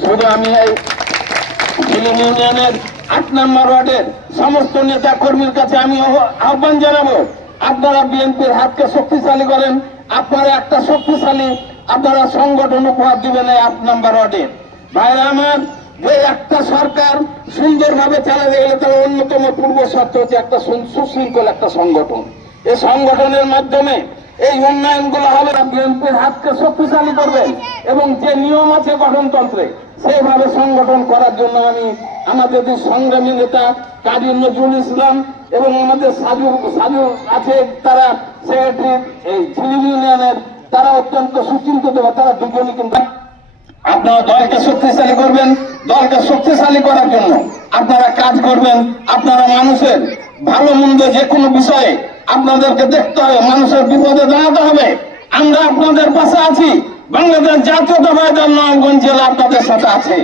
শুধু আমি এই ঝিলিম ইউনিয়নের ৮ নম্বর ওয়ার্ডের সমস্ত নেতা কর্মীর কাছে আমি আহ্বান জানাবো, আপনারা বিএনপির হাতকে শক্তিশালী করেন। আপনারা একটা শক্তিশালী আপনারা সংগঠন উপহার দিবেন এই ৮ নম্বর ওয়ার্ডে। ভাইরা আমার, যে একটা সরকার সুন্দরভাবে চালাতে গেলে তার অন্যতম পূর্ব শর্ত হচ্ছে একটা সুশৃঙ্খল একটা সংগঠন। এই সংগঠনের মাধ্যমে এই উন্নয়নগুলো হবে। বিএনপির হাতকে শক্তিশালী করবেন এবং যে নিয়ম আছে গঠনতন্ত্রে সেইভাবে সংগঠন করার জন্য আমি আমাদের সংগ্রামী নেতা কাজী নজরুল ইসলাম এবং আমাদের সাজু আছে, তারা সেক্রেটারি এই ঝিলিম ইউনিয়নের, তারা অত্যন্ত সুচিন্তিত, তারা দুজনই কিন্তু আপনারা দলকে শক্তিশালী করবেন। দলকে শক্তিশালী করার জন্য আপনারা কাজ করবেন। আপনারা মানুষের ভালো মন্দ যে কোনো বিষয়ে আপনাদেরকে দেখতে হবে, মানুষের বিপদে দাঁড়াতে হবে। আমরা আপনাদের পাশে আছি। বাংলাদেশ জাতীয়তাবাদী দল নবাবগঞ্জ জেলা আপনাদের সাথে আছে।